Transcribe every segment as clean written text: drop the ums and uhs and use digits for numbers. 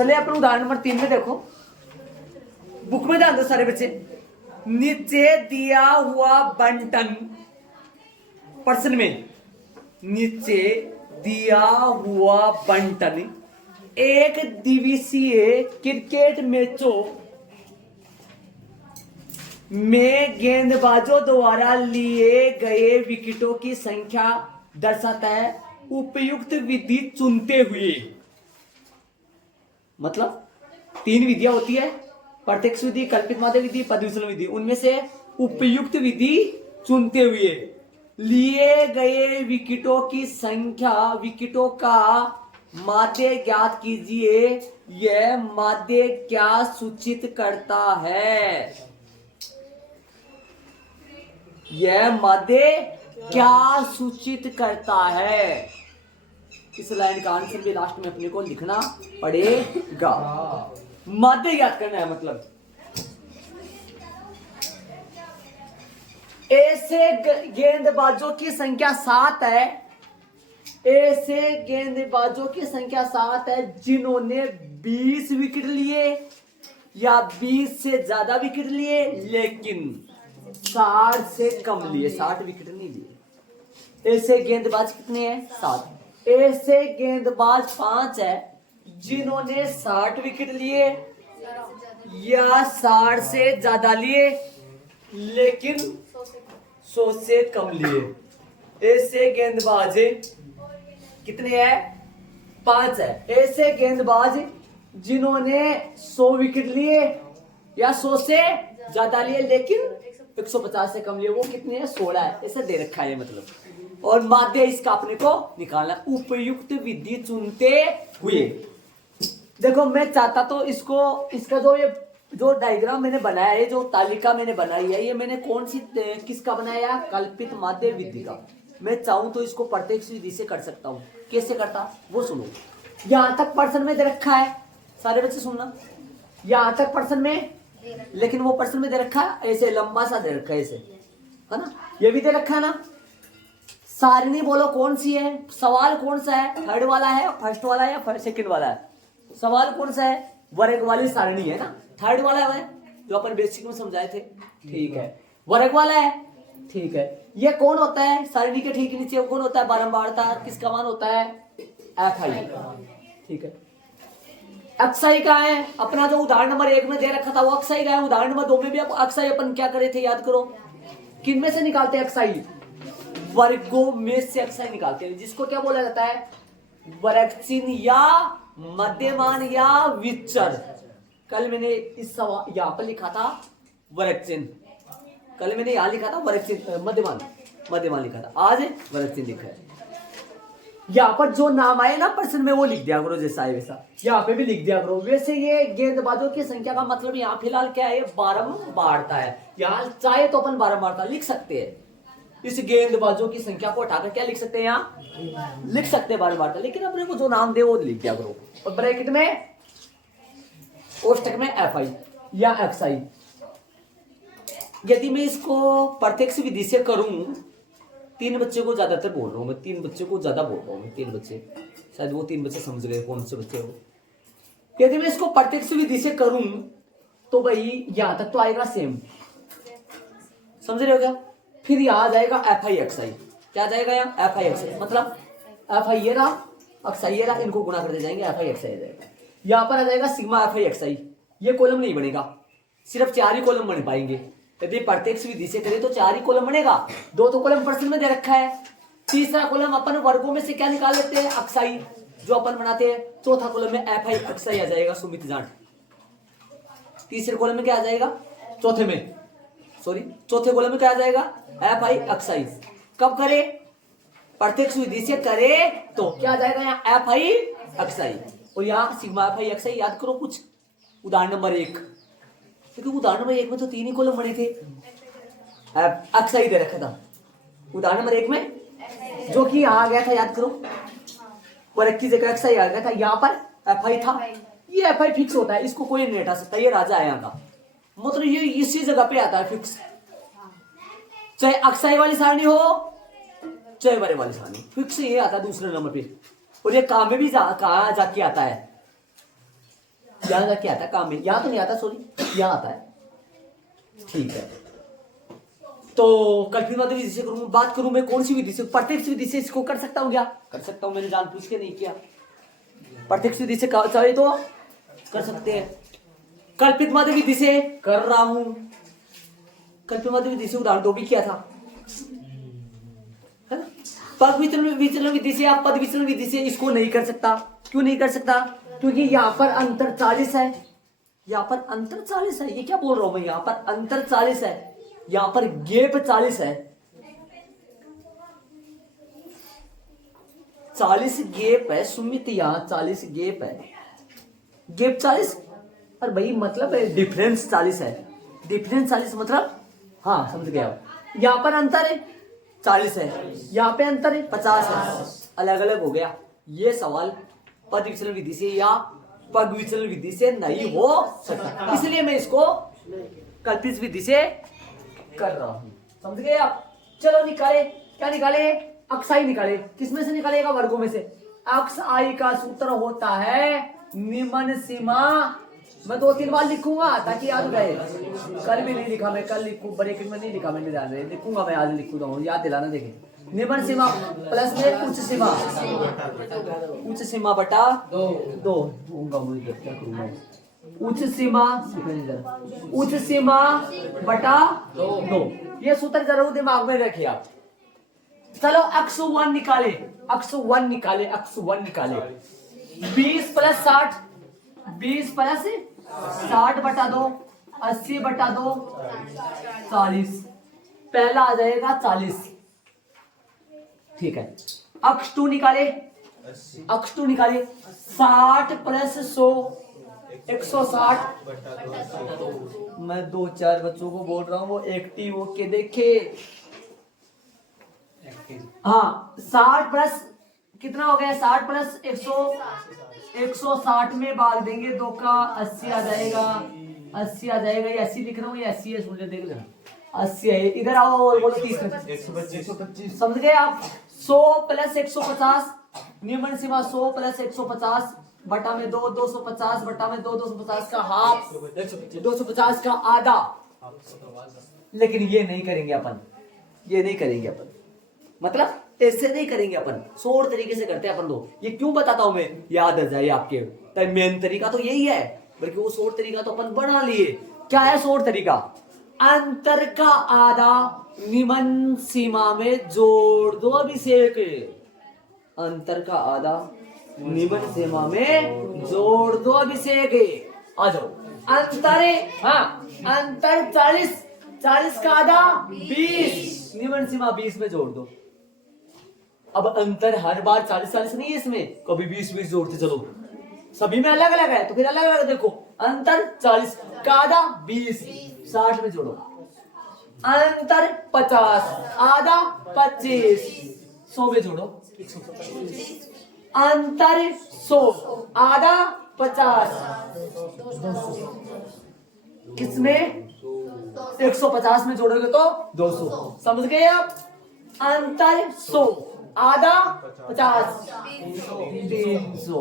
चले अपन उदाहरण नंबर 3 में देखो, बुक में ध्यान दो सारे बच्चे। नीचे दिया हुआ बंटन, प्रश्न में नीचे दिया हुआ बंटन एक दिवसीय क्रिकेट मैचों में गेंदबाजों द्वारा लिए गए विकेटों की संख्या दर्शाता है। उपयुक्त विधि चुनते हुए, मतलब 3 विधियां होती है, प्रत्यक्ष विधि, कल्पित माध्य विधि, पदविचलन विधि। उनमें से उपयुक्त विधि चुनते हुए लिए गए विकेटों की संख्या, विकेटों का माध्य ज्ञात कीजिए। यह माध्य क्या सूचित करता है? यह माध्य क्या सूचित करता है? इस लाइन का आंसर भी लास्ट में अपने को लिखना पड़ेगा। माध्य याद करना है, मतलब ऐसे गेंदबाजों की संख्या 7 है, ऐसे गेंदबाजों की संख्या 7 है जिन्होंने 20 विकेट लिए या 20 से ज्यादा विकेट लिए, लेकिन 60 से कम लिए, 60 विकेट नहीं लिए। ऐसे गेंदबाज कितने हैं? 7। ऐसे गेंदबाज 5 है जिन्होंने 60 विकेट लिए या 60 से ज्यादा लिए, लेकिन 100 से कम लिए। ऐसे गेंदबाज कितने हैं? 5 है। ऐसे गेंदबाज जिन्होंने 100 विकेट लिए या 100 से ज्यादा लिए, लेकिन 150 से कम लिए, वो कितने हैं? 16 है। ऐसा दे रखा है मतलब। और माध्य इसका अपने को निकालना। उपयुक्त विधि चुनते हुए, देखो मैं चाहता तो इसको, इसका जो डायग्राम मैंने बनाया है, जो तालिका मैंने बनाई है, ये मैंने कौन सी किसका बनाया? कल्पित माध्य विधि का। मैं चाहूं तो इसको प्रत्यक्ष विधि से कर सकता हूं। कैसे करता वो सुनो। यहां तक प्रश्न में दे रखा है, सारे बच्चे सुनना। यहां तक प्रश्न में, लेकिन वो प्रश्न में दे रखा है ऐसे लंबा सा दे रखा है, ऐसे है ना। ये भी दे रखा है ना। सारणी बोलो कौन सी है? सवाल कौन सा है? थर्ड वाला है, फर्स्ट वाला है या सेकंड वाला है? सवाल कौन सा है? वर्ग वाली सारणी है ना। थर्ड वाला है जो अपन बेसिक में समझाए थे, ठीक है। वर्ग वाला है, ठीक है। ये कौन होता है? सारणी के ठीक नीचे कौन होता है? बारंबारता। किसका मान होता है? FI, ठीक है। अक्षय का है अपना, जो उदाहरण नंबर 1 में दे रखा था वो अक्षय का है। उदाहरण नंबर 2 में भी अक्षय अपन क्या करे थे, याद करो। किन में से निकालते हैं अक्षय? वर्गों में से अक्षय निकालते हैं, जिसको क्या बोला जाता है? वर्ग चिन्ह या मध्यमान या विचर। कल मैंने इस सवाल यहां पर लिखा था वर्ग चिन्ह, कल मैंने यहां लिखा था वर्ग चिन्ह, मध्यमान लिखा था, आज वर्ग चिन्ह लिखा है। यहाँ पर जो नाम आए ना प्रश्न में वो लिख दिया करो, जैसा है वैसा यहाँ पे भी लिख दिया करो। वैसे ये गेंदबाजों की संख्या का मतलब यहाँ फिलहाल क्या है? बारंबारता है। यहाँ चाहे तो अपन बारंबारता लिख सकते हैं। इस गेंदबाजों की संख्या को हटाकर क्या लिख सकते हैं? यहाँ लिख सकते हैं बारंबारता, लेकिन अपने को जो नाम दे वो लिख दिया करो। और ब्रैकेट में, कोष्टक में FI या XI। यदि मैं इसको प्रत्यक्ष विधि से करूं, 3 बच्चे को ज्यादातर बोल रहा हूं मैं, 3 बच्चे को ज्यादा बोल रहा हूं, 3 बच्चे, शायद वो 3 बच्चे समझ गए कौन से बच्चे हो। यदि मैं इसको प्रत्यक्ष विधि से करूं तो भाई यहां तक तो आएगा सेम, समझ रहे हो क्या? फिर यहां आ जाएगा FI XI। क्या जाएगा यहाँ? FI XI, मतलब FI ये रहा, XI ये रहा, इनको गुणा करते जाएंगे, FI XI आ जाएगा। यहाँ पर आ जाएगा सिग्मा FI XI। ये कॉलम नहीं बनेगा, सिर्फ 4 ही कॉलम बन पाएंगे। यदि प्रत्यक्ष विधि से करें तो 4 ही कॉलम बनेगा। 2 तो कॉलम प्रश्न में दे रखा है। तीसरा कॉलम अपन वर्गों में से क्या निकाल लेते हैं? अक्षय, जो अपन बनाते हैं। चौथा कॉलम में FI अक्षय आ जाएगा, सुमित जाट। तीसरे कॉलम में क्या आ जाएगा? चौथे कॉलम में क्या आ जाएगा? FI अक्षय। कब करे? प्रत्यक्ष विधि से करे तो क्या आ जाएगा? यहाँ FI अक्षय और यहाँ सिग्मा FI अक्षय। याद करो कुछ उदाहरण नंबर 1, क्योंकि उदाहरण नंबर 1 में तो 3 ही कॉलम बने थे, अक्षय दे रखा था उदाहरण नंबर 1 में, जो कि यहाँ आ गया था, याद करो। वर्ग की जगह अक्षय आ गया था, यहाँ पर FI था। ये FI फिक्स होता है, इसको कोई नहीं हटा सकता, ये राजा है यहाँ का, मतलब ये इसी जगह पे आता है फिक्स। चाहे अक्षय वाली सारणी हो चाहे वर्ग वाली सारणी, फिक्स ये आता है दूसरे नंबर पे। और ये काम में भी कहा जाके आता है, यहाँ का क्या आता है काम में, यहाँ तो नहीं आता, सॉरी यहाँ आता है, ठीक है। तो कल्पित विधि से करूँ, बात करूं मैं कौन सी विधि से, प्रत्यक्ष विधि से इसको कर सकता हूँ क्या, कर सकता हूँ, मैंने जानबूझ के नहीं किया, प्रत्यक्ष विधि से चाहे तो कर सकते हैं, कल्पित माध्य विधि से कर रहा हूं, कल्पित माध्य विधि से उदाहरण तो भी किया था, है ना। पद विचलन विधि से या पद विचलन विधि से इसको नहीं कर सकता, क्यों नहीं कर सकता, क्योंकि यहाँ पर अंतर 40 है, यहाँ पर अंतर 40 है, ये क्या बोल रहा हूं मैं, यहाँ पर अंतर 40 है, यहाँ पर गैप 40 है, 40 गैप है सुमित, यहाँ 40 गैप है, गैप 40, और भाई मतलब डिफरेंस 40 है, डिफरेंस 40 मतलब हाँ समझ गया, यहाँ पर अंतर है 40 है, यहाँ पे अंतर है 50 है, अलग अलग हो गया। ये सवाल पद विचलन विधि से या पद विचलन विधि से नहीं हो सकता, इसलिए मैं इसको कल्पित विधि से कर रहा हूं, समझ गए आप। चलो निकाले, क्या निकाले, अक्साई निकाले, किसमें से निकालेगा, वर्गों में से। अक्साई का सूत्र होता है निम्न सीमा, मैं 2-3 बार लिखूंगा ताकि याद रहे, कल भी नहीं लिखा मैं, कल लिखूं, ब्रेक में नहीं लिखा मैंने, ध्यान रहे लिखूंगा मैं, आज लिखूंगा, याद दिलाना। देखें निम्न सीमा प्लस में उच्च सीमा, उच्च सीमा बटा 2 उच्च सीमा, उच्च सीमा बटा 2, ये सूत्र जरूर दिमाग में रखिए आप। चलो x1 निकाले, x1 निकाले, x1 निकाले, 20 प्लस 60, 20 प्लस 60 बटा 2, 80 बटा 2, 40, पहला आ जाएगा 40, ठीक है। x2 निकाले, x2 निकाले, 60 प्लस 100, 160, मैं 2-4 बच्चों को बोल रहा हूँ वो एक्टिव होके देखे, हाँ 60 प्लस कितना हो गया, 60 प्लस 160 में भाग देंगे 2 का 80 आ जाएगा, 80 आ जाएगा, ये 80 लिख रहा हूँ, ये 80 है, सुन ले देख लेना, 80 है, इधर आओ और बोलो 30 125, समझ गए आप। 100 प्लस 150, निम्न सीमा 100 प्लस 150 बटा में 2, 250 बटा में 2, 250 का हाफ, 250 का आधा, लेकिन ये नहीं करेंगे अपन, ये नहीं करेंगे अपन, मतलब ऐसे नहीं करेंगे अपन, शॉर्ट तरीके से करते हैं अपन लोग। ये क्यों बताता हूं मैं, याद आ जाए आपके, मेन तरीका तो यही है, बल्कि वो शॉर्ट तरीका तो अपन बना लिए। क्या है शॉर्ट तरीका, अंतर का आधा निम्न सीमा में जोड़ दो अभिषेक, अंतर का आधा निम्न सीमा में जोड़ दो अभिषेक, आ जाओ। अंतर, हाँ अंतर 40, 40 का आधा 20, निम्न सीमा 20 में जोड़ दो। अब अंतर हर बार 40-40 नहीं है इसमें, कभी 20-20 जोड़ते चलो, सभी में अलग अलग है, तो फिर अलग अलग देखो, अंतर 40 का आधा 20, 60 में जोड़ो, अंतर 50 आधा 25, 100 में जोड़ो, अंतर 100 आधा 50, किसमें 150 में जोड़ोगे तो 200, समझ गए आप। अंतर 100 आधा 50, 300,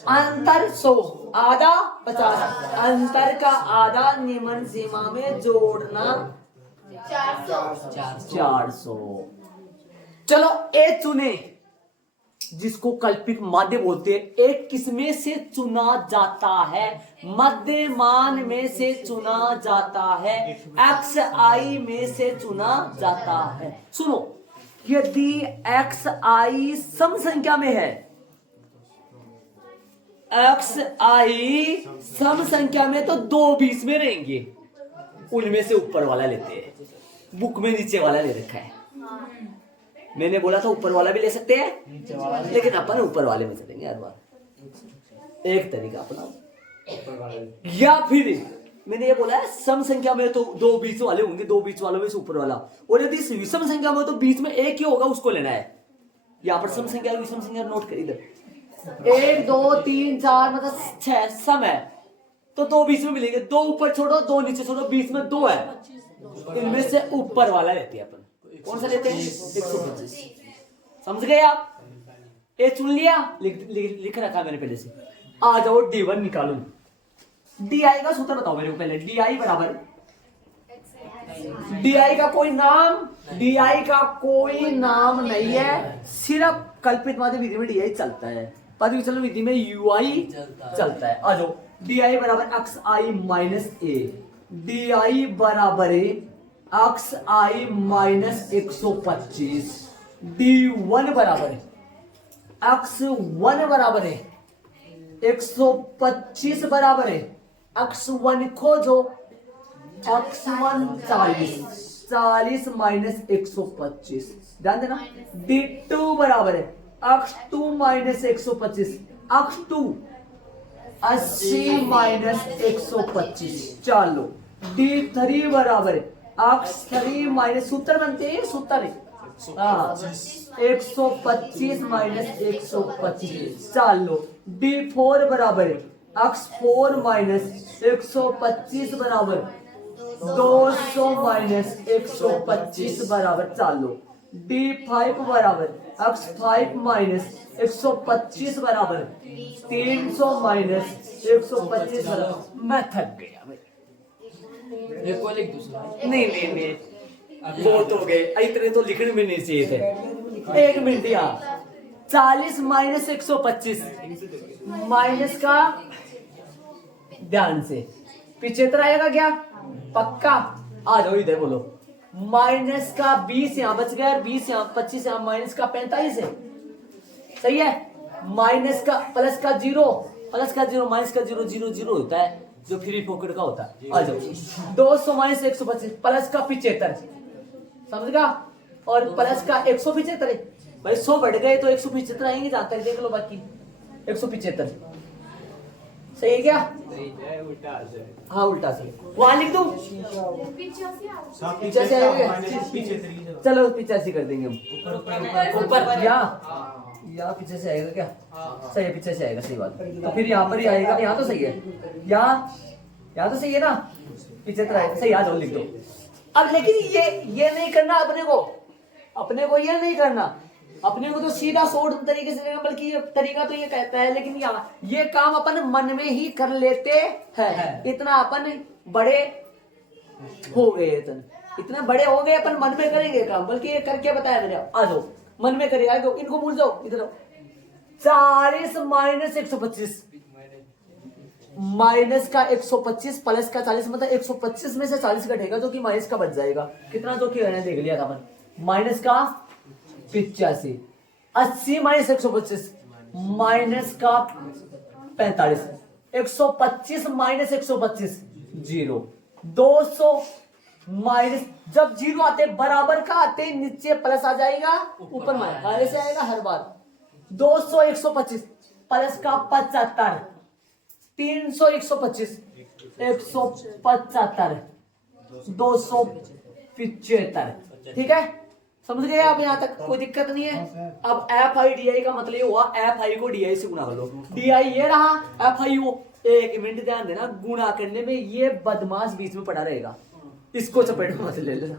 अंतर 100 आधा 50, अंतर का आधा निम्न सीमा में जोड़ना 400। चलो ए चुने, जिसको कल्पित माध्य बोलते हैं, एक किसमें से चुना जाता है, मध्यमान में से चुना जाता है, एक्स आई में से चुना जाता है। सुनो, यदि एक्स आई सम संख्या में है, एक्स आई सम संख्या में तो 2 बीच में रहेंगे, उनमें से ऊपर वाला लेते हैं, बुक में नीचे वाला ले रखा है, मैंने बोला था ऊपर वाला भी ले सकते हैं, लेकिन अपन ऊपर वाले में चलेंगे हर बार, एक तरीका अपना। या फिर मैंने ये बोला है सम संख्या में तो 2 बीच वाले होंगे, 2 बीच वालों में से ऊपर वाला, और यदि विषम संख्या में तो बीच में एक ही होगा, उसको लेना है। यहाँ पर सम संख्या विषम संख्या नोट कर, इधर 1 2 3 4 मतलब 6 सम है, तो 2 बीच में मिलेंगे, 2 ऊपर छोड़ो 2 नीचे छोड़ो, बीच में 2 है, इनमें से ऊपर वाला लेते हैं अपन। कौन सा लेते हैं, 125, समझ गए आप। ए चुन लिया, लिख रखा मैंने पहले से, आ जाओ D1 निकालो। DI का सूत्र बताओ मेरे को पहले। DI बराबर, DI का कोई नाम, DI का कोई नाम नहीं है, सिर्फ कल्पित माध्य विधि में DI चलता है, पद विचलन विधि में UI चलता है। आ जाओ, DI बराबर XI माइनस A, DI बराबर XI माइनस 125, D1 बराबर है X1 बराबर है 125 बराबर है X1 खोजो, X1 40 माइनस 125, ध्यान देना। D2 बराबर है X2 माइनस 125, X2 80 माइनस 125। चलो D3 बराबर है X3 माइनस, सूत्र बनते हैं सूत्र है 125 माइनस 125। चलो D4 बराबर है X4 माइनस 125 बराबर 200 माइनस 125 बराबर। चलो D5 बराबर X5 माइनस 125 बराबर 300 माइनस 125 बराबर। मैं थक गया भाई, नहीं नहीं नहीं, बहुत हो गए, इतने तो लिखने में नहीं चाहिए थे। एक मिनट यहाँ, 40 माइनस 125 माइनस का, ध्यान से पिछेतर आएगा क्या? पक्का। आ जाओ इधर बोलो, माइनस का 20 यहाँ बच गया, 20 यहाँ 25 यहाँ, माइनस का 45 है, सही है। माइनस का प्लस का 0, प्लस का 0 माइनस का 0 0 0 होता है जो फ्री पॉकेट का होता है। आ जाओ 200 माइनस 125 प्लस का 75, समझ गया, और प्लस का 175 है भाई, 100 बढ़ गए तो 175 आएंगे, जहां तक देख लो, बाकी 175 सही है क्या? हाँ उल्टा से वहां लिख दो, पीछे से आएगा, चलो 85 कर देंगे हम ऊपर, या पीछे से आएगा क्या? सही है, पीछे से आएगा, सही बात। तो फिर यहाँ पर ही आएगा, यहाँ तो सही है, यहाँ तो सही है ना, पीछे तो आएगा, सही। आ जाओ लिख दो। अब लेकिन ये नहीं करना अपने को ये नहीं करना, अपने को तो सीधा शॉर्ट तरीके से, बल्कि ये तरीका तो ये कहता है, लेकिन ये काम अपन मन में ही कर लेते हैं। इतना अपन बड़े हो गए, इतने बड़े हो गए, अपन मन में करेंगे काम, बल्कि ये करके बताया मैंने। आ जाओ मन में करिए, इनको भूल जाओ, इधर 40 माइनस 125, माइनस का 125 प्लस का 40, मतलब 125 में से 40 घटेगा जो कि माइनस का बच जाएगा। कितना जो कि देख लिया था अपन, माइनस का 85, 80 माइनस 125 माइनस का 45, 125 माइनस 125 0, 200 माइनस, जब 0 आते बराबर का आते नीचे प्लस आ जाएगा, ऊपर माइनस, ऐसे आएगा हर बार। 200 125 प्लस का 75, 300 125 175, 275, ठीक है, समझ गए आप? यहाँ तक कोई दिक्कत नहीं है। अब एफ आई डी आई का मतलब ये हुआ, एफ आई को डी आई से गुणा कर लो, डी आई ये रहा, एफ आई वो। एक मिनट ध्यान देना, गुणा करने में ये बदमाश बीच में पड़ा रहेगा, इसको चपेट में मत ले लेना,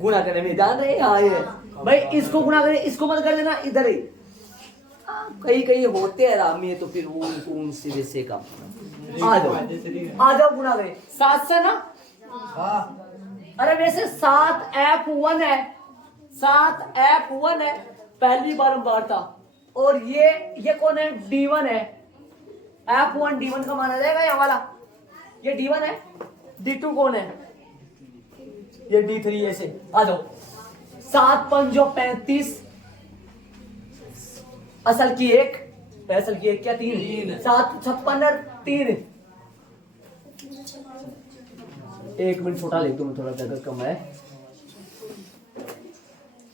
गुणा करने में ध्यान रहे। हाँ ये भाई, इसको गुणा करे, इसको मत कर देना, इधर ही कहीं होते हैं रामी, तो फिर वो उनसे वैसे का। आ जाओ गुणा करे 7 से ना, अरे वैसे 7F1 है, 7F1 है, पहली बारंबार था, और ये कौन है? D1 है, F1 D1 का माना जाएगा ये वाला, ये D1 है, D2 कौन है? ये D3 ऐसे। आ जाओ 7 5 35, असल की 1, असल की 1 क्या 3, 7 56 और 3। 1 मिनट छोटा ले दूं, थोड़ा जगह कम है,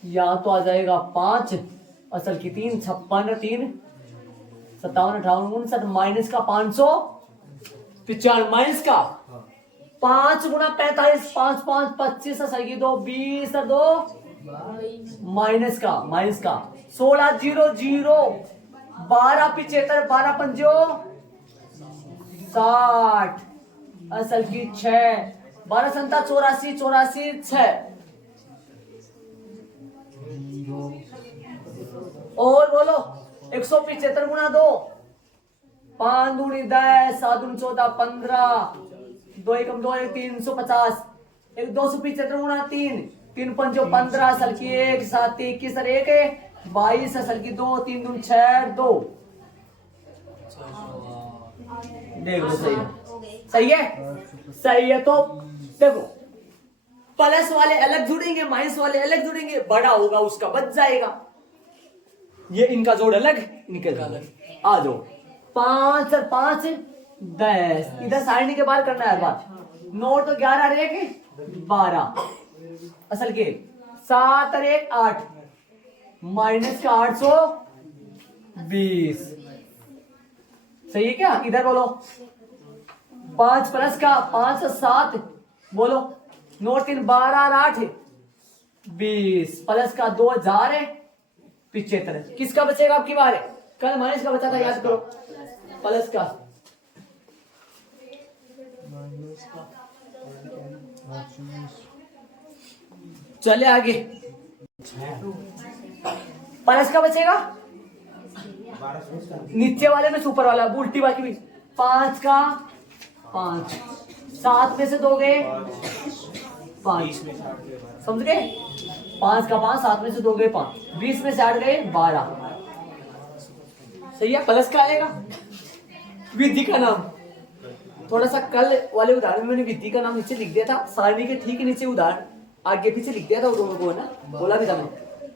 यहाँ तो आ जाएगा 5, असल की 3, 56 और 3 57 58 59, माइनस का 595, माइनस का 5 गुना 45, 5 5 25, असल की 2 20 और 2 माइनस का 16 0 0, 12 75, 12 पंजो 60, असल की 6, 12 संता 84 84 6, और बोलो 175 गुना 2 5 दूनी 10, 7 दूनी 14, 15, 2 एकम 2, 350, 275 गुना 3, 3 पंचो 15, सल की 1, 7 21 सर 1 है 22, सल की 2, 3 दूनी 6, 2 देख लो सही है। सही है, सही है। तो देखो प्लस वाले अलग जुड़ेंगे, माइनस वाले अलग जुड़ेंगे, बड़ा होगा उसका बच जाएगा। ये इनका जोड़ अलग, इनके अलग। आ जाओ 5 और 5 10, इधर साइड के बाहर करना है बात। नोट तो 11 और 1 12, असल के 7 और 1 8, माइनस का 820। सही है क्या? इधर बोलो 5 प्लस का 5 और 7 बोलो, नोट 3 12 और 8 20, प्लस का 2000 75। किसका बचेगा आपकी बार? कल माइनस का बचा था, याद करो। प्लस का चले आगे, प्लस का बचेगा नीचे वाले में से ऊपर वाला, उल्टी बाकी भी। 5 का 5, 7 में से दोगे 5, समझ गए? 5 का 5, 7 में से दोगे 5, 20 में से 8 गए 12। सही है, प्लस का आएगा। विधि का नाम थोड़ा सा कल वाले उदाहरण में मैंने विधि का नाम नीचे लिख दिया था, सारणी के ठीक नीचे उदाहरण आगे पीछे लिख दिया था, वो दोनों को है ना, बोला भी था मैं।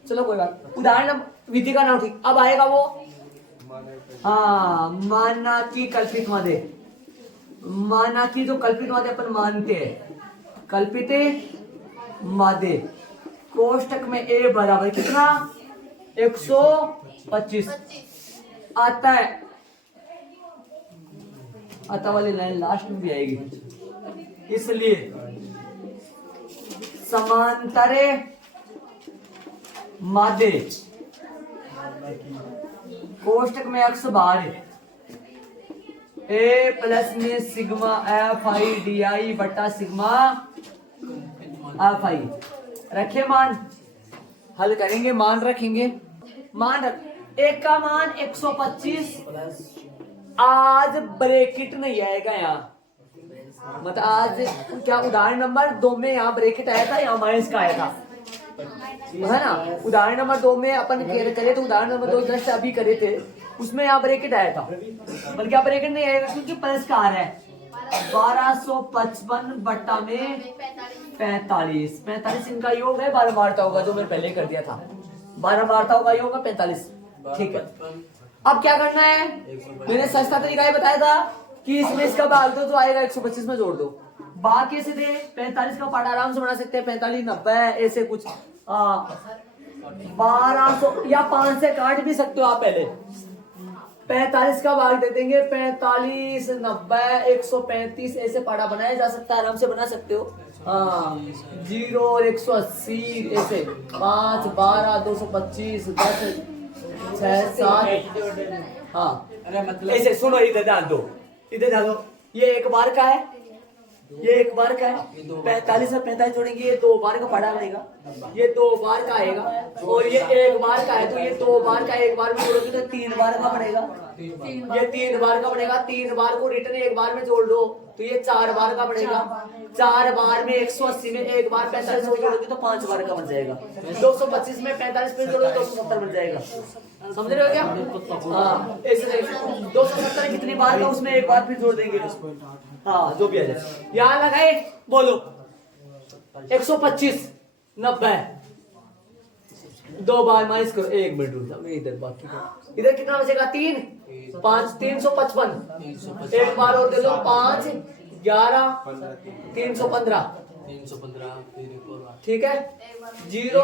चलो कोई बात, उदाहरण विधि का नाम ठीक। अब आएगा वो, हाँ, माना की कल्पित मादे, माना की जो कल्पित मादे अपन मानते हैं, कल्पित मादे कोष्टक में ए बराबर कितना 125 आता है। आता वाली लाइन लास्ट में भी आएगी, इसलिए समांतरे मादे कोष्टक में अक्स बार ए प्लस में sigma F I D I बटा सिग्मा एफ आई रखे मान, हल करेंगे, मान रखेंगे, मान रख। एक का मान 125, आज ब्रैकेट नहीं आएगा यहाँ, मतलब आज क्या उदाहरण नंबर 2 में यहाँ ब्रैकेट आया था, यहाँ माइनस का आया था, है ना। उदाहरण नंबर 2 में अपन करे तो उदाहरण नंबर 2 जस्ट अभी करे थे, उसमें यहाँ ब्रैकेट आया था, बल्कि यहाँ ब्रैकेट नहीं आएगा क्योंकि प्लस का आ रहा है। 1255 बट्टा में 45, 45 इनका योग है, 12 वार्ता होगा जो मैंने पहले कर दिया था, 12 वार्ताओं का योग है 45। ठीक है, अब क्या करना है, मैंने सस्ता तरीका ये बताया था कि इसमें इसका भाग दो तो आएगा 125 में जोड़ दो, बाकी से दे 45 का पार्ट आराम से बना सकते हैं, 45 90 ऐसे कुछ 1200 या 5 से काट भी सकते हो आप। पहले 45 का भाग दे देंगे, 45 90 135 ऐसे पाड़ा बनाया जा सकता है, आराम से बना सकते हो। 0 और 180 ऐसे 5 12 225 10 6 7 हाँ ऐसे। सुनो इधर ध्यान दो, इधर ध्यान दो, ये एक बार का है, ये एक बार का है, 45 में 45 जोड़ेंगे, ये 2 बार का पड़ा बनेगा, ये 2 बार का आएगा, और ये 1 बार का है तो ये 2 बार का 1 बार में जोड़ोगे तो 3 बार का बनेगा, ये 3 बार का बनेगा, 3 बार को रिटर्न 1 बार में जोड़ दो तो ये 4 बार का बनेगा, 4 बार में 180 में 1 बार 45 में जोड़ोगे तो 5 बार का बन जाएगा, 225 में 45 में जोड़ोगे 270 बन जाएगा। समझ रहे हो क्या? हाँ ऐसे 270 कितनी बार का, उसमें 1 बार फिर जोड़ देंगे, हाँ जो भी आ जाए। यहाँ लगाए बोलो 125 90 2 बार माइनस करो, 1 मिनट रुक जाओ, इधर बाकी इधर कितना बचेगा 3 5 355, 1 बार और दे दो 5 11 315, ठीक है 0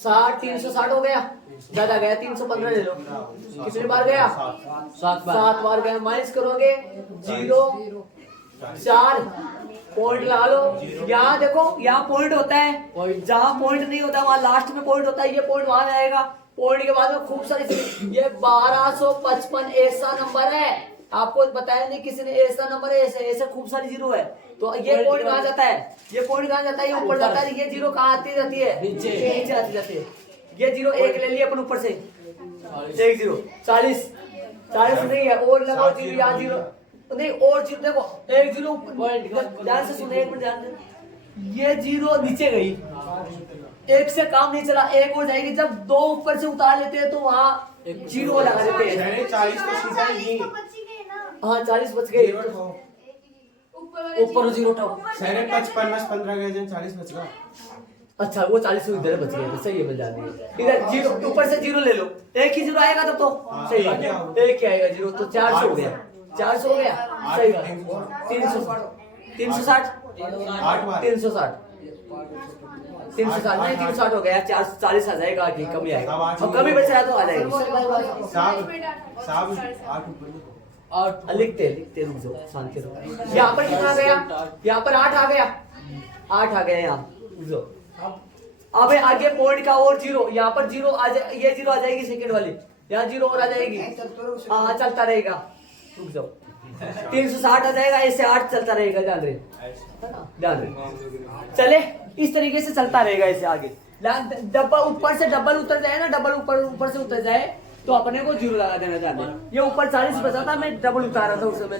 60 360 हो गया, ज्यादा गया 315 ले लो, कितने बार गया 7 बार गया, माइनस करोगे 0 4 पॉइंट लगा लो। यहाँ देखो यहाँ पॉइंट होता है, जहाँ पॉइंट नहीं होता वहाँ लास्ट में पॉइंट होता है, ये पॉइंट वहां आएगा, पॉइंट के बाद में खूब सारी, ये 1255 ऐसा नंबर है, आपको बताया नहीं किसी ने, ऐसा नंबर है, ऐसे ऐसे खूब सारी जीरो है, तो ये पॉइंट कहाँ जाता है, ये पॉइंट कहाँ जाता है, ये ऊपर जाता है, ये जीरो कहाँ आती जाती है नीचे आती जाती है, ये 0 1 ले लिया अपन ऊपर से, 1 0 40 40 नहीं है, और लगाओ जीरो, यहाँ जीरो नहीं, और जीरो देखो, एक जीरो ध्यान से सुनो, एक मिनट ध्यान से, ये जीरो नीचे गई, एक से काम नहीं चला, एक हो जाएगी। जब दो ऊपर से उतार लेते हैं तो वहाँ जीरो लगा देते हैं। 40 तो सीधा ही हाँ 40 बच गए, ऊपर जीरो उठाओ। 55 15 गए 40 बच गया। अच्छा वो 40 इधर बच गए, सही है, मिल जाती है। इधर जीरो, ऊपर से जीरो ले लो, एक ही जीरो आएगा तब तो सही है, एक ही आएगा जीरो, तो 400 हो गया, 400 हो गया, सही है। 360 360 नहीं 360 हो गया, 40 आ जाएगा कि कमी आएगा, अब कमी बच रहा तो आ जाएगी। लिखते रुक जाओ, शांति रहो। यहाँ पर कितना आ गया, यहाँ पर 8 आ गया, 8 आ गया यहाँ, रुक जाओ। अब आगे पॉइंट का और जीरो, यहाँ पर जीरो आ जाए, ये जीरो आ जाएगी सेकंड वाली, यहाँ जीरो और आ जाएगी, हाँ चलता रहेगा, रुक जाओ। 360 आ जाएगा, ऐसे 8 चलता रहेगा, ध्यान रहे चले, इस तरीके से चलता रहेगा ऐसे आगे। डबल ऊपर से डबल उतर जाए ना, डबल ऊपर से उतर जाए तो अपने को जीरो लगा देना चाहते हैं। ये ऊपर 40 बचा था, मैं डबल उतार रहा था उस समय,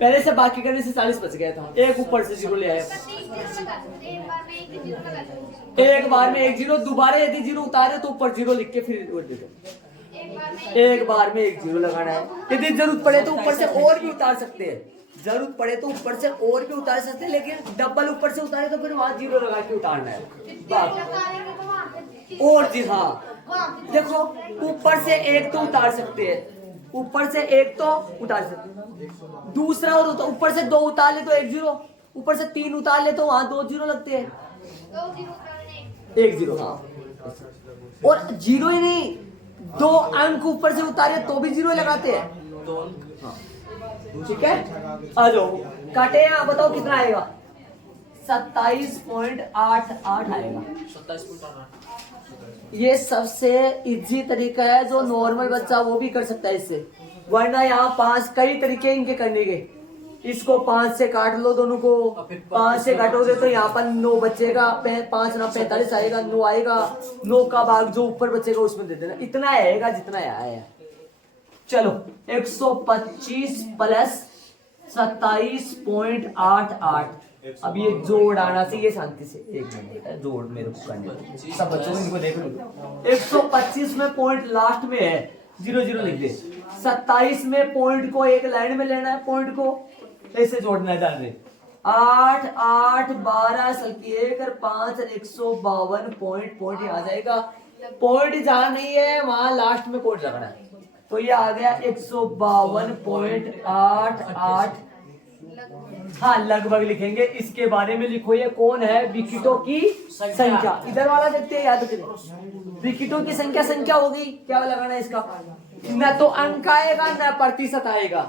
पहले से बाकी करने से 40 बच गया था, एक ऊपर से जीरो ले आया, एक बार में एक जीरो, दोबारा यदि जीरो उतारे तो ऊपर जीरो लिख के फिर दे दो। एक बार में एक जीरो लगाना है, यदि जरूरत पड़े तो ऊपर से और भी उतार सकते हैं, जरूरत पड़े तो ऊपर से और भी उतार सकते हैं, लेकिन डबल ऊपर से उतारे तो फिर वहां जीरो लगा के उतारना है। और जी हाँ देखो, ऊपर से एक तो उतार सकते हैं, ऊपर से एक तो उतार सकते हैं, दूसरा और ऊपर से 2 उतार ले तो 1 जीरो, ऊपर से 3 उतार ले तो वहां 2 जीरो लगते हैं, 1 जीरो। हाँ और जीरो ही नहीं, 2 अंक ऊपर से उतारे तो भी जीरो लगाते हैं, ठीक है। आ जाओ काटे, यहाँ बताओ कितना आएगा, 27.88 आएगा। ये सबसे इजी तरीका है जो नॉर्मल बच्चा वो भी कर सकता है इससे, वरना यहाँ 5 कई तरीके इनके करने के। इसको 5 से काट लो, दोनों को 5 से काटोगे तो यहाँ पर 9 बचेगा, 5 ना 45 आएगा, 9 आएगा, 9 का भाग जो ऊपर बचेगा उसमें दे देना, इतना आएगा जितना आया। चलो 125 प्लस 27.88, अब ये जोड़ आना चाहिए शांति से, एक मिनट बेटा, जोड़ मेरे को करने सब बच्चों को, इनको देख लो। 125 में पॉइंट लास्ट में है, 0 0 लिख दे। 27 में पॉइंट को एक लाइन में लेना है, पॉइंट को ऐसे जोड़ना है, डालने 8 8 12 1 और 5 152 पॉइंट आ जाएगा। पॉइंट जहां नहीं है वहां लास्ट में पॉइंट लगाना है, तो ये आ गया 152.88। हाँ लगभग लिखेंगे, इसके बारे में लिखो ये कौन है, विकेटों की संख्या। इधर वाला देखते हैं, याद करें विकेटों की संख्या होगी, क्या लगाना है इसका, न तो अंक आएगा न प्रतिशत आएगा,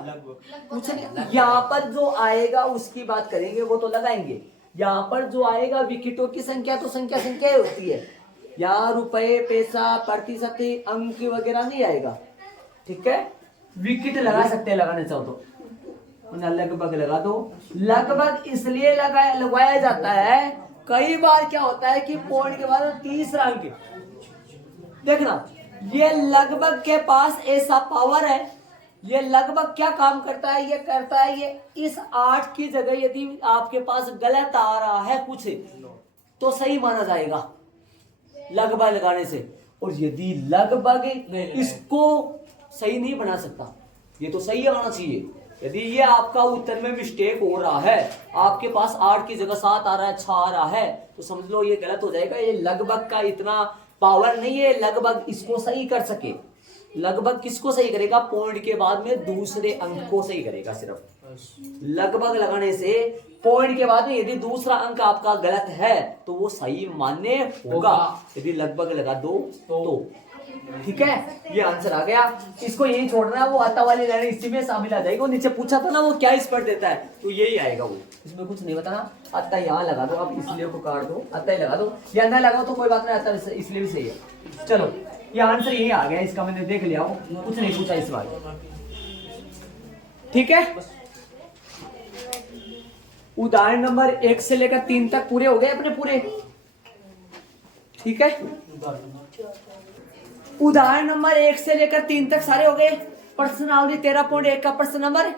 कुछ नहीं। यहाँ पर जो आएगा उसकी बात करेंगे, वो तो लगाएंगे। यहाँ पर जो आएगा विकेटों की संख्या, तो संख्या होती है, यहाँ रुपए पैसा प्रतिशत अंक वगैरह नहीं आएगा, ठीक है। विकेट लगा सकते हैं, लगाने चाहो तो लगभग लगा दो। लगभग इसलिए लगवाया जाता है, कई बार क्या होता है कि पॉइंट के बाद तीसरा अंक, देखना ये लगभग के पास ऐसा पावर है, ये लगभग क्या काम करता है, ये करता है ये इस 8 की जगह यदि आपके पास गलत आ रहा है कुछ तो सही माना जाएगा लगभग लगाने से, और यदि लगभग इसको सही नहीं बना सकता, ये तो सही आना चाहिए। यदि ये आपका उत्तर में मिस्टेक हो रहा है, आपके पास 8 की जगह 7 आ रहा है, 6 आ रहा है, तो समझ लो ये गलत हो जाएगा। ये लगभग का इतना पावर नहीं है, लगभग इसको सही कर सके। लगभग किसको सही करेगा, पॉइंट के बाद में दूसरे अंक को सही करेगा। सिर्फ लगभग लगाने से पॉइंट के बाद में यदि दूसरा अंक आपका गलत है तो वो सही मान्य होगा, यदि लगभग लगा दो तो ठीक है। ये आंसर आ गया, इसको यही छोड़ना है, वो आता वाली लाइन इसी में शामिल आ जाएगी। वो नीचे पूछा था ना वो क्या स्पेड देता है, तो यही आएगा, वो इसमें कुछ नहीं बताना। आता यहाँ लगा दो, आप इसलिए को काट दो, आता ही लगा दो, या ना लगाओ तो कोई बात नहीं, आता इसलिए भी सही है। चलो ये आंसर यही आ गया, इसका मैंने देख लिया, कुछ नहीं पूछा इस बार, ठीक है। उदाहरण नंबर 1 से लेकर 3 तक पूरे हो गए अपने पूरे, ठीक है। उदाहरण नंबर 1 से लेकर 3 तक सारे हो गए। प्रश्नावली 13.1 का प्रश्न नंबर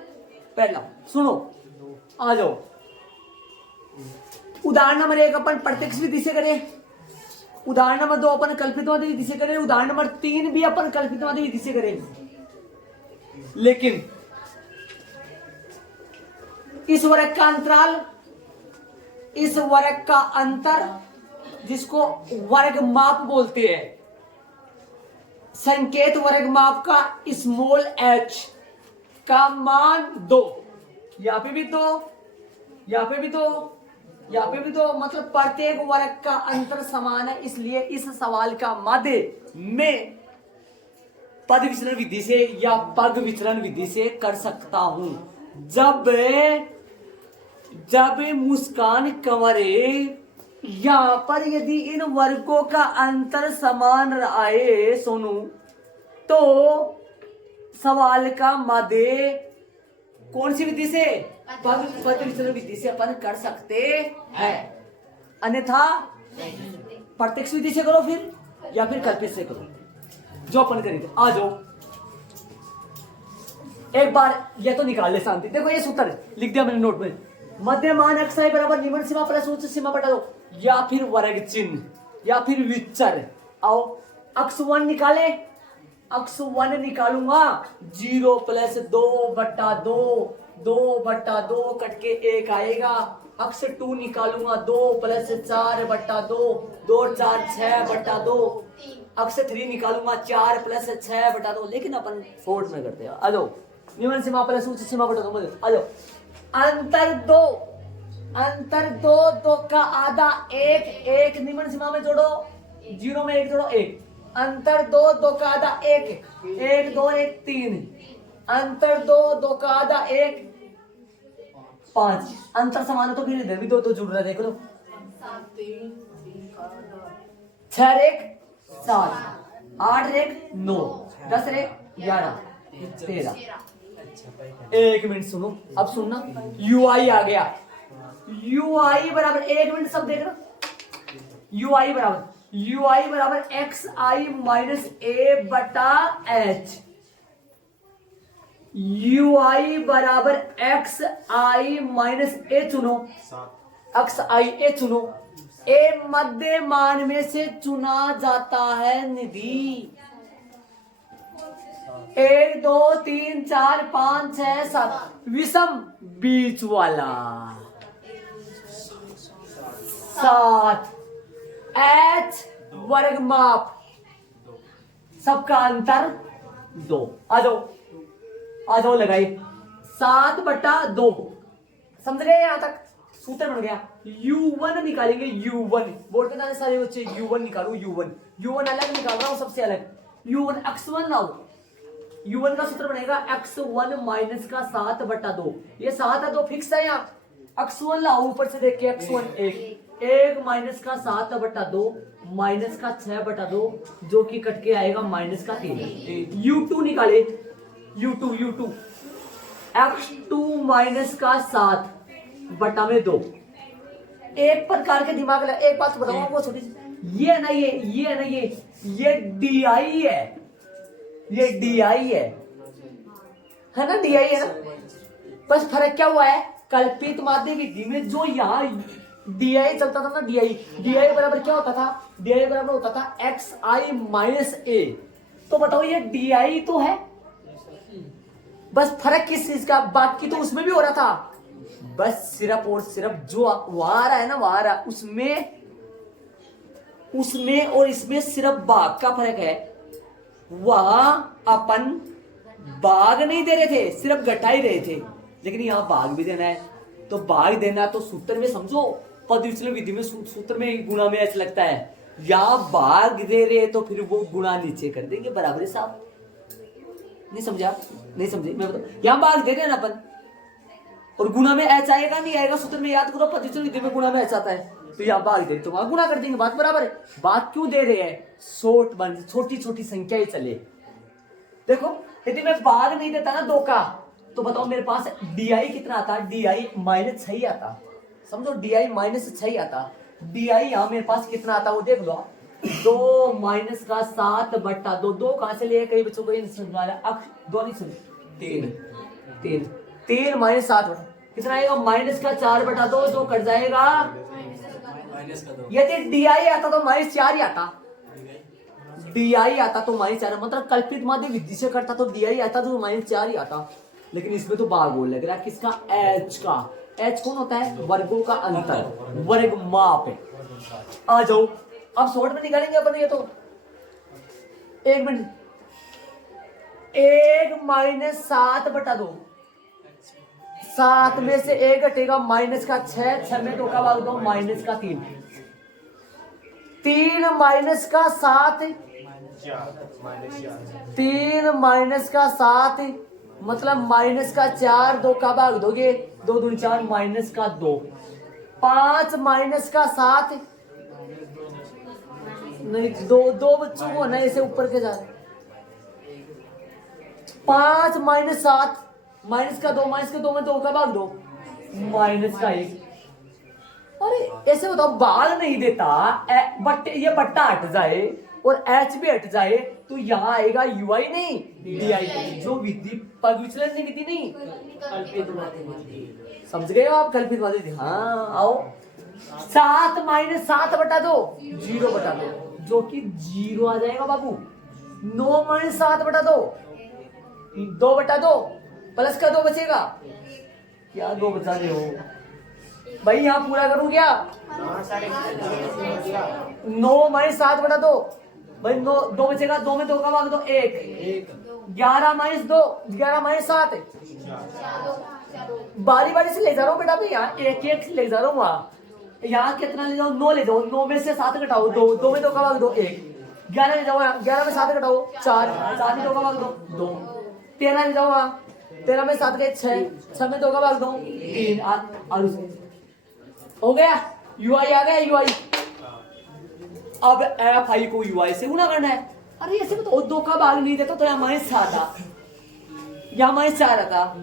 पहला सुनो, आ जाओ। उदाहरण नंबर 1 अपन प्रत्यक्ष विधि से करें, उदाहरण नंबर 2 अपन कल्पितवादी विधि से करें, उदाहरण नंबर 3 भी अपन कल्पितवादी विधि से करें। लेकिन इस वर्ग का अंतराल, इस वर्ग का अंतर जिसको वर्ग माप बोलते हैं, संकेत वर्ग माप का स्मॉल h का मान 2, यहां पे भी 2, यहां पे भी 2, यहां पे भी 2, मतलब प्रत्येक वर्ग का अंतर समान है। इसलिए इस सवाल का माध्य में पद विचलन विधि से या पग विचलन विधि से कर सकता हूं। जब मुस्कान कंवरे, यहां पर यदि इन वर्गों का अंतर समान आए सोनू, तो सवाल का माध्य कौन सी विधि से, पद विचलन विधि से अपन कर सकते हैं। अन्यथा प्रत्यक्ष विधि से करो फिर, या फिर कल्पित से करो, जो अपन करेंगे। आ जाओ एक बार ये तो निकाल ले शांति। देखो ये सूत्र लिख दिया मैंने नोट में, मध्यमान xi बराबर निम्न सीमा प्लस उच्च सीमा बटा दो, या फिर वर्ग चिन्ह, या फिर विचर। आओ x1 निकाले, x1 निकालूंगा 0 प्लस 2 बटा 2, 2 बटा 2 कट के 1 आएगा। x2 निकालूंगा 2 प्लस 4 बटा 2, 2 4 6 बटा 2। x3 निकालूंगा 4 प्लस 6 बटा 2। लेकिन अपन फोर्थ में करते हैं। आ जाओ निम्न सीमा प्लस उच्च सीमा बटा 2, आ जाओ। अंतर 2, 2 का आधा 1, 1 निम्न सीमा में जोड़ो, 0 में 1 जोड़ो 1। अंतर 2, 2 का आधा 1, 1 2 1 3। अंतर 2, 2 का आधा 1 5। अंतर समान है तो फिर इधर भी 2 जुड़ रहा है, देखो तो 6 1 7, 8 1 9, 10 1 11 13। एक मिनट सुनो, अब सुनना। ui आ गया, ui बराबर, एक मिनट सब देखना। ui बराबर xi माइनस a बटा h। ui बराबर xi माइनस a चुनो, xi a चुनो। a मध्य मान में से चुना जाता है निधि। 1 2 3 4 5 6 7 विषम बीच वाला 7। h वर्ग माप, सबका अंतर 2। आ जाओ लगाई 7 बटा 2। समझ गए यहां तक? सूत्र बन गया। u1 निकालेंगे, u1 बोर्ड पे जाने सारे बच्चे u1 निकालो, u1 अलग निकाल रहा हूं, सबसे अलग। u1 x1 लाओ, u1 का सूत्र बनेगा x1 माइनस का 7 बटा 2। ये 7 है 2 फिक्स है यहाँ। x1 लाओ, ऊपर से देख के x1 1 माइनस का 7 बटा 2 माइनस का 6 बटा 2, जो कि कट के आएगा माइनस का 3। u2 निकाले, u2 x2 माइनस का 7 बटा में 2। एक प्रकार के दिमाग लगा, एक बात बताऊंगा वो छोटी सी, ये है ना ये DI है, ये DI है ना, DI है ना। बस फर्क क्या हुआ है, कल्पित माध्य विधि में जो यहाँ DI चलता था ना, DI बराबर क्या होता था, DI बराबर होता था xi माइनस a। तो बताओ ये DI तो है, बस फर्क किस चीज का, बाकी तो उसमें भी हो रहा था। बस सिर्फ और सिर्फ जो वहां आ रहा है ना, वहां आ रहा, उसमें और इसमें सिर्फ भाग का फर्क है। वहां अपन भाग नहीं दे रहे थे, सिर्फ घटा ही रहे थे, लेकिन यहाँ भाग भी देना है। तो भाग देना तो सूत्र में समझो, पद विचलन विधि में सूत्र में गुणा में ऐसा लगता है। यहाँ भाग दे रहे तो फिर वो गुणा नीचे कर देंगे, बराबर साहब। नहीं समझा? नहीं समझे? मैं बताऊं, यहाँ भाग दे रहे हैं ना अपन, और गुणा में एच आएगा नहीं आएगा सूत्र में, याद करो पद विचलन विधि में गुणा में एच आता है, तो यहाँ भाग दे तो वहां गुणा कर देंगे, बात बराबर है। बात क्यों दे रहे हैं, छोटी छोटी संख्या ही चले। देखो यदि मैं भाग नहीं देता ना 2 का, तो बताओ मेरे पास DI कितना आता, DI माइनस 6 आता। समझो DI माइनस 6 आता। DI यहाँ मेरे पास कितना आता वो देख लो, 2 माइनस का 7 बट्टा 2। 2 कहां से लिए? कई बच्चों को ये समझाया। अब 2 नहीं सुन, 3 माइनस 7 बटा कितना आएगा? माइनस का 4 बटा 2। 2 कट जाएगा माइनस का 2। यदि डी आई आता तो माइनस 4 ही आता। डी आई आता तो माइनस 4, मतलब कल्पित माध्य विधि से करता तो डी आई आता तो माइनस 4 ही आता। लेकिन इसमें तो बारगोल लग रहा है किसका? एच का। एच कौन होता है? वर्गों का अंतर, वर्ग माप है। आ जाओ अब शॉर्ट में निकालेंगे अपन ये तो। 1 मिनट। 1 माइनस 7 बटा 2। 7 में से 1 घटेगा माइनस का 6। 6 में 2 का भाग दो माइनस का 3। 3 माइनस का 7। 3 माइनस का 7 मतलब माइनस का 4। 2 का भाग दोगे 2 दूनी 4 माइनस का 2। 5 माइनस का 7 नहीं, दो बच्चों को ना ऐसे ऊपर के जा रहे। 5 माइनस 7 माइनस का 2। माइनस का 2 में 2 का भाग दो माइनस का 1। अरे ऐसे बताओ भाग नहीं देता। ये बट्टा हट जाए और एच भी हट जाए तो यहाँ आएगा ui नहीं di। जो विधि पग विचलन की विधि नहीं, समझ गए हो आप? कल्पित वादी। हाँ आओ। 7 माइनस 7 बटा 2 0 बटा 2 जो कि 0 आ जाएगा बाबू। 9 माइनस 7 बटा 2 2 बटा 2 प्लस का 2 बचेगा। क्या 2 बचा रहे हो भाई? यहाँ पूरा करूं क्या? 9 माइनस 7 बटा 2 भाई 2 बचेगा। 2 में 2 का भाग दो 1। 11 माइनस 2 11 माइनस 7 बारी बारी से ले जा रहा हूँ बेटा। मैं यहाँ एक एक ले जा रहा हूँ। वहां यहाँ कितना ले जाओ? 9 ले जाओ। 9 में से 7 घटाओ 2। 2 में 2 का भाग दो 1। 11 ले जाओ। 11 में 7 घटाओ 4। 4 में 2 का भाग दो 2। 13 ले जाओ। 13 में 7 गए 6। 6 में 2 का भाग दो 3। हो गया? ui आ गया ui। अब एफ आई को ui से गुना करना है। अरे ऐसे बताओ 2 का भाग नहीं देता तो यहाँ माइनस 7 आता, यहाँ माइनस 4 आता,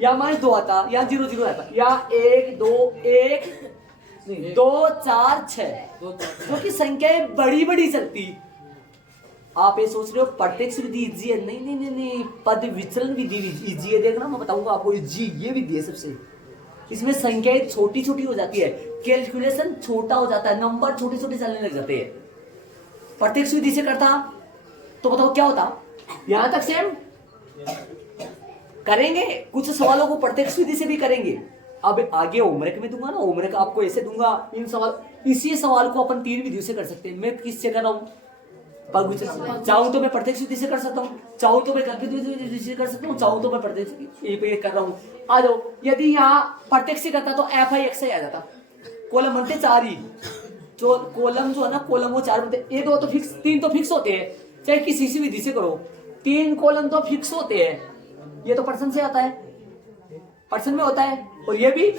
यहाँ माइनस 2 आता, यहाँ 0 0 आता, यहाँ 1 2 1 नहीं 2 4 6 जो कि संख्याएं बड़ी बड़ी चलती। आप ये सोच रहे हो प्रत्यक्ष विधि इजी है? नहीं नहीं नहीं नहीं, पद विचलन विधि इजी है। देखना मैं बताऊंगा आपको। इजी ये विधि है सबसे। इसमें संख्याएं छोटी छोटी हो जाती है, कैलकुलेशन छोटा हो जाता है, नंबर छोटे छोटे चलने लग जाते हैं। प्रत्यक्ष विधि से करता तो बताओ क्या होता? यहां तक सेम करेंगे। कुछ सवालों को प्रत्यक्ष विधि से भी करेंगे। अब आगे होमवर्क में दूंगा ना, होमवर्क आपको ऐसे दूंगा। इन सवाल इसी सवाल को अपन 3 विधियों से कर सकते हैं। मैं किससे कर रहा हूँ? चाहूं तो मैं प्रत्यक्ष विधि से कर सकता हूँ, चाहूं तो मैं कल्पित विधि से कर सकता हूँ, चाहूं तो मैं प्रत्यक्ष ये कर रहा हूँ। आ जाओ। यदि यहाँ प्रत्यक्ष से करता तो एफ आई एक्स आ जाता। कॉलम बनते 4 ही। जो कॉलम जो है ना, कॉलम वो 4 बनते। ये 2 तो फिक्स, 3 तो फिक्स होते हैं चाहे किसी सी विधि से करो। 3 कॉलम तो फिक्स होते हैं। ये तो पर्सन से आता है, पर्सन में होता है। और ये भी,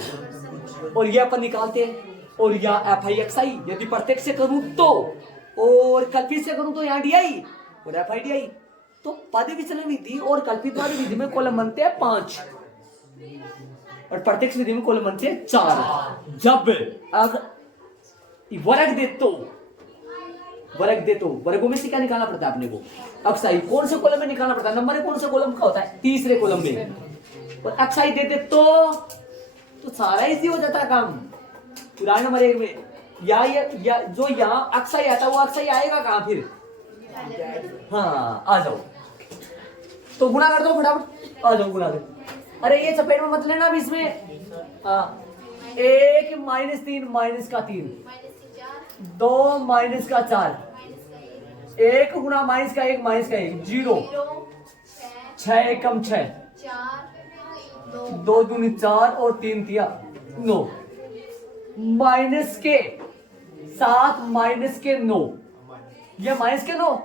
और ये अपन निकालते हैं। और या एफ आई एक्स आई यदि प्रत्यक्ष से करूं तो, और कल्पित से करूं तो यहाँ डी आई और एफ आई डी आई। तो पद विचलन विधि और कल्पित वाली विधि में कॉलम बनते हैं 5 और प्रत्यक्ष विधि में कॉलम बनते हैं 4। जब अगर वर्ग दे तो वर्गों में से क्या निकालना पड़ता है अपने को? अक्साई। कौन से कॉलम में निकालना पड़ता है? नंबर कौन से कॉलम का होता है? तीसरे कॉलम में। और अक्साई दे दे तो सारा इजी हो जाता है काम। पुराने नंबर 1 में या जो यहाँ अक्साई आता है वो अक्साई आएगा कहाँ फिर? हाँ आ जाओ। तो गुणा कर दो फटाफट। आ जाओ गुणा कर। अरे ये चपेट में मत लेना अभी इसमें। हाँ 1 माइनस 3 माइनस का 3 2 माइनस का 4 1 गुणा माइनस का 1 माइनस का 1 0 6 एकम 6 2 दूनी 4 और 3 तिया 9 माइनस के 7 माइनस के 9 ये माइनस के 9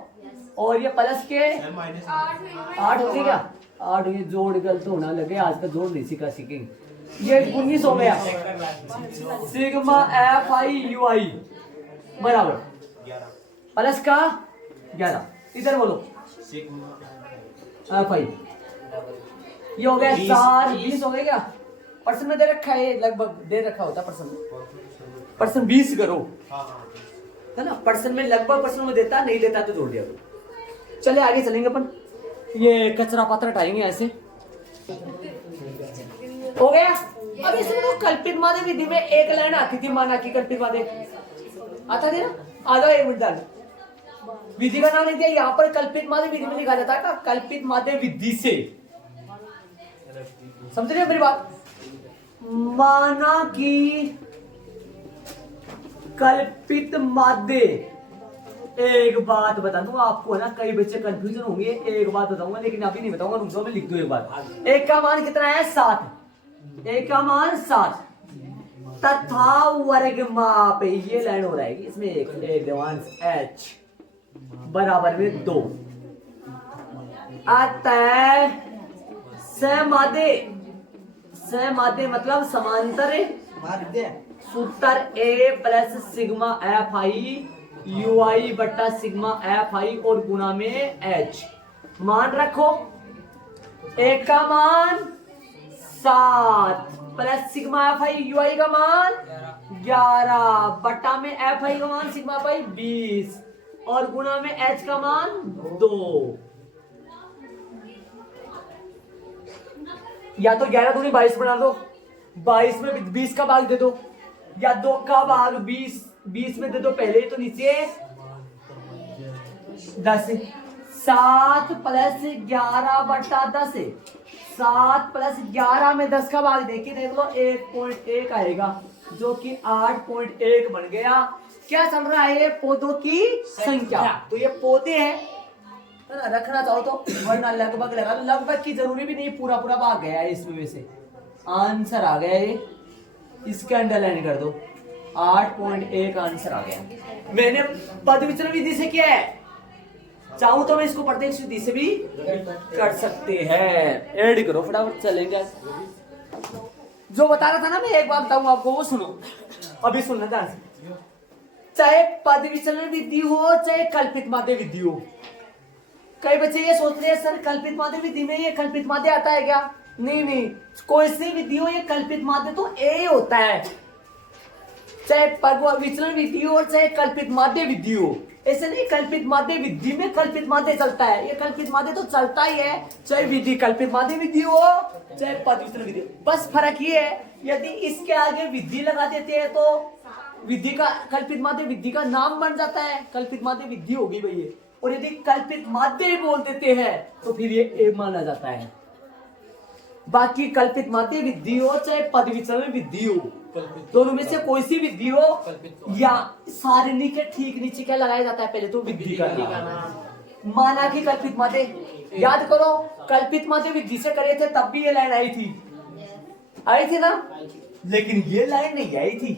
और ये प्लस के 8 हो गया क्या? 8 ये जोड़ गलत होना लगे। आज का जोड़ नहीं सीखेंगे। ये 19 हो गया। सिग्मा एफ आई यू आई बराबर प्लस का 11। इधर बोलो एफ आई। ये हो गया 4 20 हो गया क्या? पर्सन में दे रखा है, लगभग दे रखा होता पर्सन 20 करो। है ना, पर्सन में लगभग पर्सन में देता, नहीं देता तो जोड़ दिया करो। चले आगे चलेंगे अपन, ये कचरा पात्र हटाएंगे ऐसे। हो गया। अब इसमें तो कल्पित मादे विधि में एक लाइन आती थी, माना कि कल्पित मादे आता था ना, आधा 1 मिनट डाल विधि का नाम नहीं दिया, यहाँ पर कल्पित मादे विधि में लिखा जाता है कल्पित मादे विधि से। समझ रहे हो मेरी बात? माना कि कल्पित मादे, एक बात बता दूं आपको ना, कई बच्चे कंफ्यूजन होंगे, एक बात बताऊंगा लेकिन अभी नहीं बताऊंगा, रुक जाओ मैं लिख दूं एक बार। एक का मान कितना है 7, एक का मान 7 तथा वर्ग माप, ये लाइन हो रहेगी इसमें एक देवांश h बराबर में 2, अतः समादे मतलब समांतर सूत्र A plus sigma F I U I बट्टा सिग्मा एफ आई और गुना में H। मान रखो एक का मान 7 plus sigma F I U I का मान 11 बट्टा में एफ आई का मान सिग्मा एफ आई 20 और गुना में H का मान 2। या तो 11 दूनी 22 बना दो, 22 में 20 का भाग दे दो, या 2 का भाग 20 में दे दो पहले ही, तो नीचे 10 है। 7 प्लस 11 बट्टा 10 है, 7 प्लस 11 में 10 का भाग देखिए देख लो 1.1 आएगा, जो कि 8.1 बन गया। क्या चल रहा है? ये पौधों की संख्या, तो ये पौधे हैं ना, रखना चाहो तो, वरना लगभग लगा लो, लगभग की जरूरी भी नहीं, पूरा पूरा भाग गया है इसमें में से, आंसर आ गया ये, इसके अंडरलाइन कर दो 8.1 आंसर आ गया। मैंने पद विचलन विधि से किया है, चाहूं तो मैं इसको प्रत्यक्ष विधि से भी कर सकते हैं। ऐड करो फटाफट चलेंगे। जो बता रहा था ना मैं, एक बात बताऊं आपको, वो सुनो अभी, सुनना ध्यान से। चाहे पद विचलन विधि हो चाहे कल्पित मादे विधि हो, कई बच्चे ये सोच रहे हैं सर कल्पित मादे विधि में ये कल्पित मादे आता है क्या? नहीं नहीं, कोई सी विधि हो ये कल्पित मादे तो ए होता है, चाहे पद विचलन विधि हो और चाहे कल्पित मादे विधि हो। ऐसे नहीं कल्पित मादे विधि में कल्पित मादे चलता है, ये कल्पित मादे तो चलता ही है, चाहे विधि कल्पित मादे विधि हो चाहे पद विचलन विधि हो। बस फर्क ये है, यदि इसके आगे विधि लगा देते हैं तो विधि का कल्पित मादे विधि का नाम बन जाता है, कल्पित मादे विधि होगी भैया, और यदि कल्पित मादे बोल देते हैं तो फिर ये ए माना जाता है। बाकी कल्पित मादे विधि हो चाहे पद विचलन विधि हो, दोनों में से कोई सी विधि हो या सारणी के ठीक नीचे क्या लगाया जाता है? पहले तो विधि का नाम। माना कि कल्पित मादे, याद करो कल्पित मादे विधि से करे थे तब भी ये लाइन आई थी ना, लेकिन ये लाइन नहीं आई थी।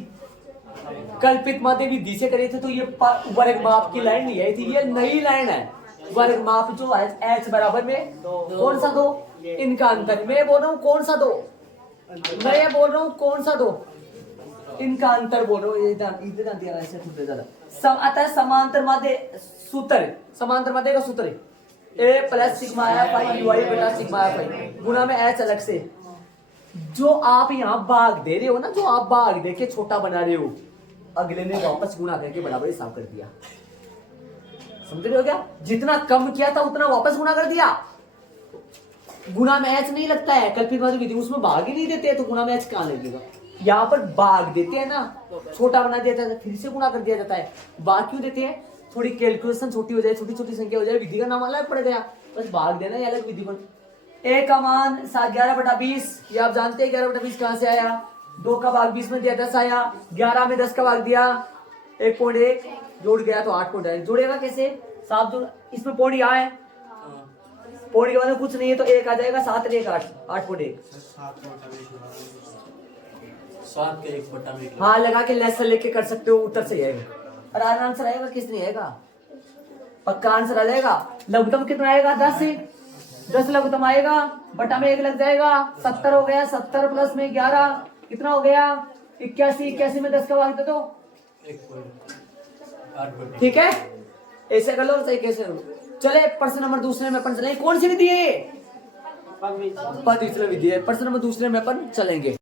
कल्पित मादे विधि से करे थे तो ये वर्ग माप की लाइन नहीं आई थी, ये नई लाइन है। वर्ग माप जो है h बराबर में कौन सा 2, इनका अंतर, मैं बोल रहा हूँ कौन सा 2, मैं बोल रहा हूँ कौन सा 2, इनका अंतर बोल रहा हूँ, इधर दिया ऐसे थोड़ा ज्यादा आता है। समांतर मादे सूत्र, समांतर मादे का सूत्र A plus sigma F I U I बटा सिग्मा एफ आई गुना में h अलग से। जो आप यहाँ भाग दे रहे हो ना, जो आप भाग दे के छोटा बना रहे हो, अगले ने वापस गुना करके बराबर हिसाब कर दिया। समझ रहे हो क्या? जितना कम किया था उतना वापस गुना कर दिया। गुना में h नहीं लगता है कल्पित मादे विधि, उसमें भाग ही नहीं देते हैं, तो गुना में h कहां लगेगा? यहाँ पर भाग देते हैं ना, छोटा बना देता है फिर से गुना कर दिया जाता है। भाग क्यों देते हैं? थोड़ी कैलकुलेशन छोटी हो जाए, छोटी छोटी संख्या हो जाए, विधि का नाम अलग पड़ गया, बस भाग देना ये अलग विधि बन। ए का मान 11 बटा 20, ये आप जानते हैं 11 बटा 20 कहां से आया? 2 का भाग 20 में दिया 10 आया, 11 में 10 का भाग दिया 1.1 जोड़ गया तो 8.1। जोड़ेगा कैसे? साफ जोड़, इसमें पौड़ी यहाँ है, पौड़ी के बाद कुछ नहीं है तो 1 आ जाएगा, 7 1 8 8.1। 7 के 1/1। हाँ लगा के लेस लेके कर सकते हो, उत्तर सही आएगा। और आंसर आएगा किस नहीं आएगा? पक्का आंसर आ जाएगा। लघुत्तम कितना आएगा? 10 लघुत्तम आएगा, बटा में 1 लग जाएगा, 70 हो गया। 70 प्लस में 11 कितना हो गया? 81। 81 में 10 का भाग दे दो, 1.8। ठीक है, ऐसे कर लो, सही कैसे करो। चले प्रश्न नंबर दूसरे में अपन चलेंगे। कौन सी विधि है? पद विचलन विधि है। प्रश्न नंबर दूसरे में अपन चलेंगे।